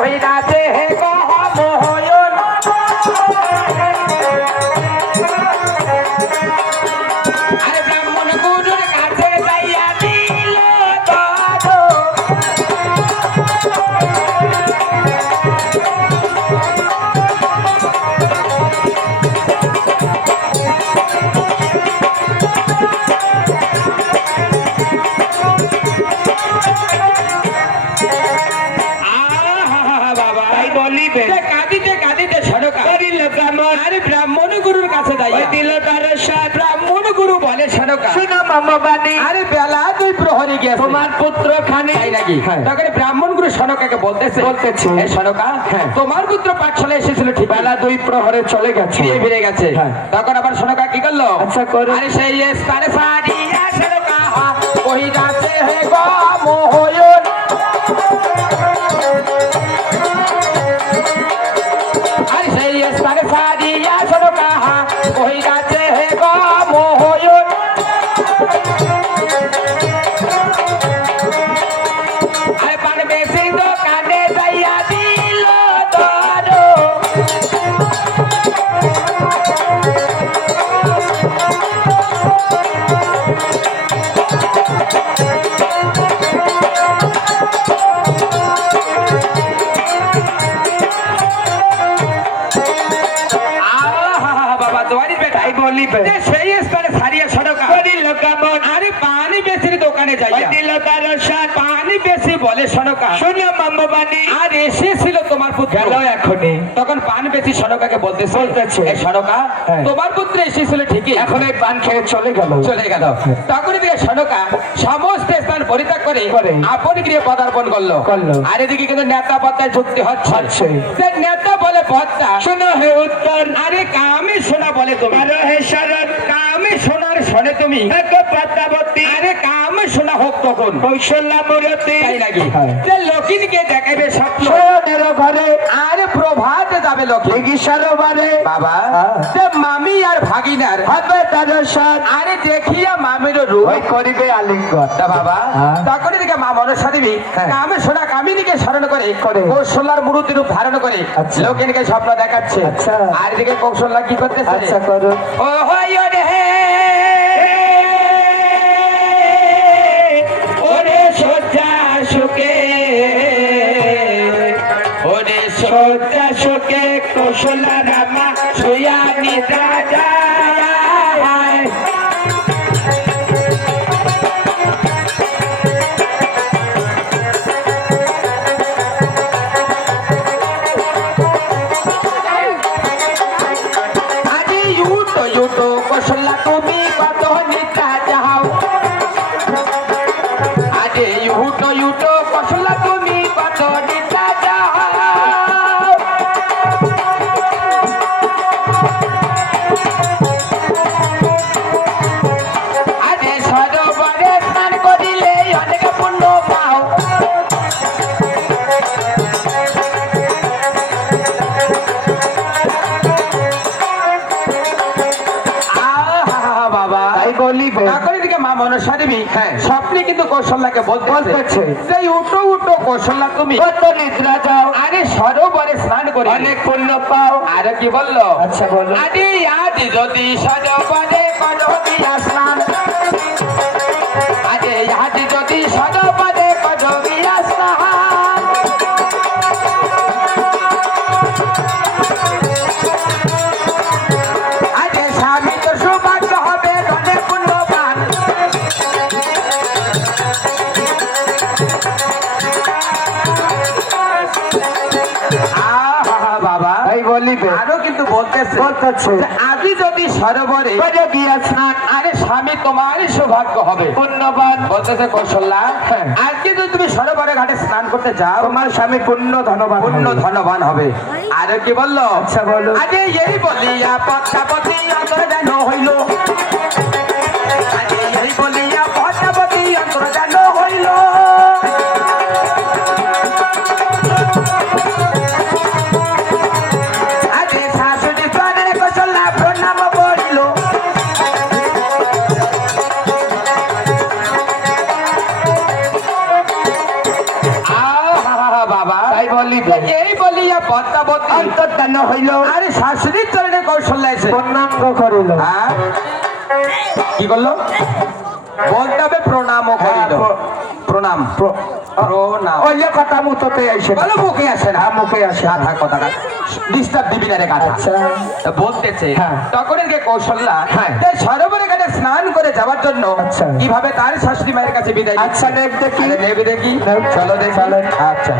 কহিরাছে হে মোহন আরে ব্রাহ্মণ গুরুর কাছে যাইয়া দিল কাঁদিতে কাঁদিতে সনকা আরে ব্রাহ্মণ গুরুর কাছে যাইয়া দিল তার সাথ ব্রাহ্মণ গুরু বলে সনকা শোনো মামাবানি আরে বেলা 2 প্রহরী গিয়েছে তোমার পুত্র খানে তাই নাকি তখন ব্রাহ্মণ গুরু সনকাকে বলতেছে এই সনকা তোমার পুত্র পাঠশালায় এসেছিল ঠিক বেলা 2 প্রহরে চলে গেছে ফিরে গেছে তখন আবার সনকা কি করলো আচ্ছা করো আরে সেই স্থানে সারিয়া সনকা কই যাচ্ছে হে গো মোহন আরে সেই স্থানে সারিয়া সনকা কই যাচ্ছে হে গো মোহন আরে পান বেশি দোকানে যাইয়া দিল তোরো বাবা তোমারই বেটাই বলি সেই স্থানে সারিয়া সড়কা আরে পানি বেশির দোকানে যাইয়া দিল তার সাথ পানি বেশি বলে সড়কা শুনো মামাবানি আর এসেছিল তোমার পুত্র গেল এখনই তখন পান বেশি সড়কাকে বলতেছে এই সড়কা তোমার পুত্র এসেছিল ঠিকই এখন এই পান খেয়ে চলে গেল তখন দিয়ে সড়কা সমস্ত স্থান পরিত্যাগ করে আপন গৃহে পদার্পণ করলো আর এদিকে কিন্তু নেতা পদ্মায় যুক্তি হচ্ছে নেতা বলে পদ্মা শোনো হে উত্তর আরে কামে শোনা বলে তোমার হে শরৎ কামে শোনার শোনে তুমি পদ্মাবতী আরে কামে শোনা হোক তখন কৌশল্যা মূরতি তাই নাকি যে লক্ষ্মীকে দেখাবে স্বপ্নের ঘরে আরে প্রভাতে যাবে লক্ষ্মী সরোবরে বাবা যে মামি আর ভাগিনার হবে তার সাথ আরে দেখিয়া মামির রূপ করিবে আলিঙ্গন তা বাবা তখন দিকে মা মনসা দেবী কামে শোনা কামিনীকে স্মরণ করে কৌশল্যার মূর্তি রূপ ধারণ করে লোকেনকে স্বপ্ন দেখাচ্ছে আর এদিকে কৌশল্যা কি করতেছে আচ্ছা করো ও হয় রে ওরে সজ্জা সুখে ওরে সজ্জা সুখে কৌশল্যা রামা শুয়া নিদ্রা যায় কৌশল্যা তুমি কত নিদ্রা যাও আরে ইউটো কৌশল্যা তুমি কত নিদ্রা যাও আরে সরোবরে স্নান করিলে অনেক পুণ্য পাও স্বপ্নে কিন্তু কৌশল্যাকে বলতেছে যে উঠো কৌশল্যা তুমি কত নিদ্রা যাও আরে সরোবরে স্নান করে অনেক পুণ্য পাও আর কি বললো আচ্ছা বলো আরে আজ যদি সরোবরে করো দিয়া স্নান আরে আজ যদি সরোবরে করো দিয়া স্নান আরে স্বামী তো সৌভাগ্য হবে অনেক পুণ্যবান বাবা এই বলিবে আরো কিন্তু বলতেছে আজই যদি সরোবরে গিয়া স্নান আরে স্বামী তোমারই সৌভাগ্য হবে পুণ্যবান বলতেছে কৌশল্যা আজকে যদি তুমি সরোবরে ঘাটে স্নান করতে যাও তোমার স্বামী পুণ্য ধনবান হবে আর কি বললো আচ্ছা বলো আরে এই বলিয়া পদ্মাবতী অন্তর্ধান হইল আরে এই বলিয়া পদ্মাবতী অন্তর্ধান হইল আরে শাশুড়ি প্রাণের কৌশল্যা প্রণাম বলিল বাবা তাই বললি এই বলিয়া পদ্মাবতী অন্তর্ধান হইল। আরে শাশুড়ির চরণে কৌশল্যা এসে প্রণাঙ্গ করিল। হ্যাঁ? কি করলো? বলতে হবে প্রণামও করিল। প্রণাম প্রণাম ওই যে কথা মতোতে আইসে বলো মুখে আসে না। মুখে আসে গাথা কথা ডিস্টার্ব দিবি না রে গাথা। আচ্ছা। তা বলতেছে হ্যাঁ। তখন এর কৌশল্যা হ্যাঁ। তাই সরোবরে ঘাটে স্নান করে যাওয়ার জন্য আচ্ছা। কিভাবে তার শাশুড়ি মায়ের কাছে বিদায় আচ্ছা, নেব দেখি। আরে নেবে দেখি নেব। চলো দেখি চলেন। আচ্ছা